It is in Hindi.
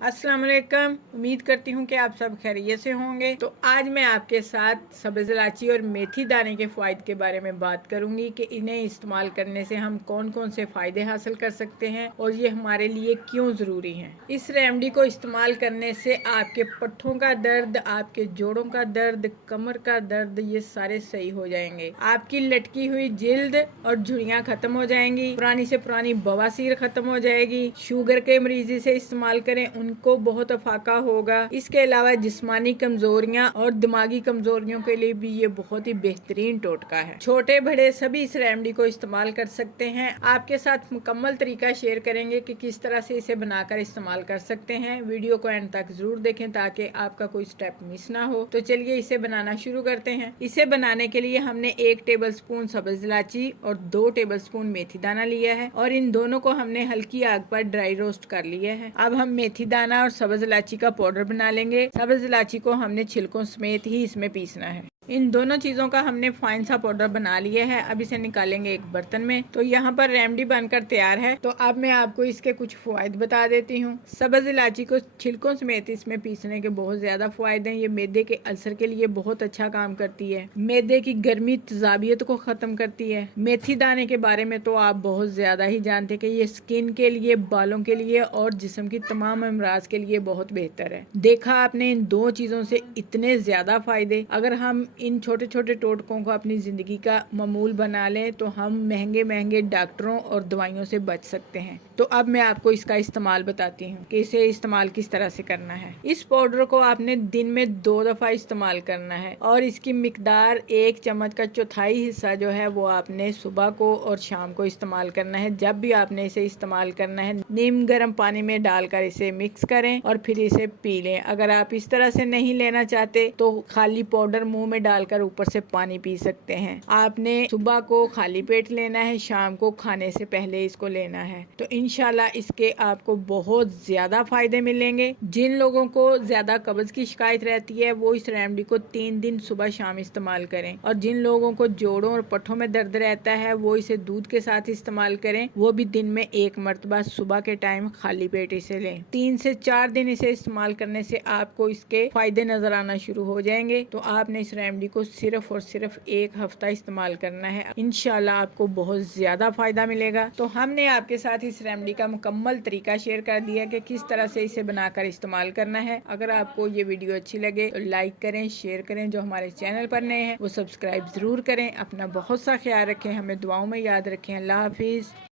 अस्सलाम वालेकुम। उम्मीद करती हूँ कि आप सब खैरियत से होंगे। तो आज मैं आपके साथ सब्ज़ इलायची और मेथी दाने के फ़ायदे के बारे में बात करूँगी कि इन्हें इस्तेमाल करने से हम कौन कौन से फ़ायदे हासिल कर सकते हैं और ये हमारे लिए क्यों ज़रूरी हैं। इस रेमेडी को इस्तेमाल करने से आपके पट्ठों का दर्द, आपके जोड़ों का दर्द, कमर का दर्द, ये सारे सही हो जाएंगे। आपकी लटकी हुई जिल्द और झुर्रियाँ ख़त्म हो जाएंगी। पुरानी से पुरानी बवासीर ख़त्म हो जाएगी। शुगर के मरीज इसे इस्तेमाल करें, उनको बहुत अफाका होगा। इसके अलावा जिस्मानी कमजोरियां और दिमागी कमजोरियों के लिए भी ये बहुत ही बेहतरीन टोटका है। छोटे बड़े सभी इस रेमेडी को इस्तेमाल कर सकते हैं। आपके साथ मुकम्मल तरीका शेयर करेंगे कि किस तरह से इसे बनाकर इस्तेमाल कर सकते हैं। वीडियो को एंड तक जरूर देखें ताकि आपका कोई स्टेप मिस ना हो। तो चलिए इसे बनाना शुरू करते हैं। इसे बनाने के लिए हमने 1 टेबलस्पून सब्ज़ इलायची और 2 टेबलस्पून मेथी दाना लिया है और इन दोनों को हमने हल्की आग पर ड्राई रोस्ट कर लिया है। अब हम मेथी दाना और सब्ज़ इलायची का पाउडर बना लेंगे। सब्ज़ इलायची को हमने छिलकों समेत ही इसमें पीसना है। इन दोनों चीज़ों का हमने फाइन सा पाउडर बना लिया है। अब इसे निकालेंगे एक बर्तन में। तो यहाँ पर रेमेडी बनकर तैयार है। तो अब मैं आपको इसके कुछ फ़ायदे बता देती हूँ। सब्ज़ इलायची को छिलकों समेत इसमें पीसने के बहुत ज़्यादा फ़ायदे हैं। ये मैदे के अल्सर के लिए बहुत अच्छा काम करती है। मैदे की गर्मी तेजाबियत को ख़त्म करती है। मेथी दाने के बारे में तो आप बहुत ज़्यादा ही जानते हैं कि ये स्किन के लिए, बालों के लिए और जिस्म की तमाम अमराज के लिए बहुत बेहतर है। देखा आपने, इन दो चीज़ों से इतने ज़्यादा फ़ायदे। अगर हम इन छोटे छोटे टोटकों को अपनी ज़िंदगी का मामूल बना लें तो हम महंगे महंगे डॉक्टरों और दवाइयों से बच सकते हैं। तो अब मैं आपको इसका इस्तेमाल बताती हूँ कि इसे इस्तेमाल किस तरह से करना है। इस पाउडर को आपने दिन में 2 दफ़ा इस्तेमाल करना है और इसकी मिकदार 1 चम्मच का चौथाई हिस्सा जो है वो आपने सुबह को और शाम को इस्तेमाल करना है। जब भी आपने इसे इस्तेमाल करना है, नीम गर्म पानी में डालकर इसे मिक्स करें और फिर इसे पी लें। अगर आप इस तरह से नहीं लेना चाहते तो खाली पाउडर मुंह में डालकर ऊपर से पानी पी सकते हैं। आपने सुबह को खाली पेट लेना है, शाम को खाने से पहले इसको लेना है। तो इंशाल्लाह इसके आपको बहुत ज़्यादा फ़ायदे मिलेंगे। जिन लोगों को ज़्यादा कब्ज़ की शिकायत रहती है वो इस रेमेडी को 3 दिन सुबह शाम इस्तेमाल करें और जिन लोगों को जोड़ों और पट्ठों में दर्द रहता है वो इसे दूध के साथ इस्तेमाल करें। वो भी दिन में 1 मरतबा सुबह के टाइम खाली पेट इसे लें। 3 से 4 दिन इसे इस्तेमाल करने से आपको इसके फ़ायदे नज़र आना शुरू हो जाएंगे। तो आपने इस रेमेडी को सिर्फ और सिर्फ 1 हफ्ता इस्तेमाल करना है। इंशाल्लाह आपको बहुत ज़्यादा फ़ायदा मिलेगा। तो हमने आपके साथ इस रेमेडी का मुकम्मल तरीका शेयर कर दिया कि किस तरह से इसे बनाकर इस्तेमाल करना है। अगर आपको ये वीडियो अच्छी लगे तो लाइक करें, शेयर करें। जो हमारे चैनल पर नए हैं वो सब्सक्राइब ज़रूर करें। अपना बहुत सा ख्याल रखें, हमें दुआओं में याद रखें। अल्लाह हाफिज़।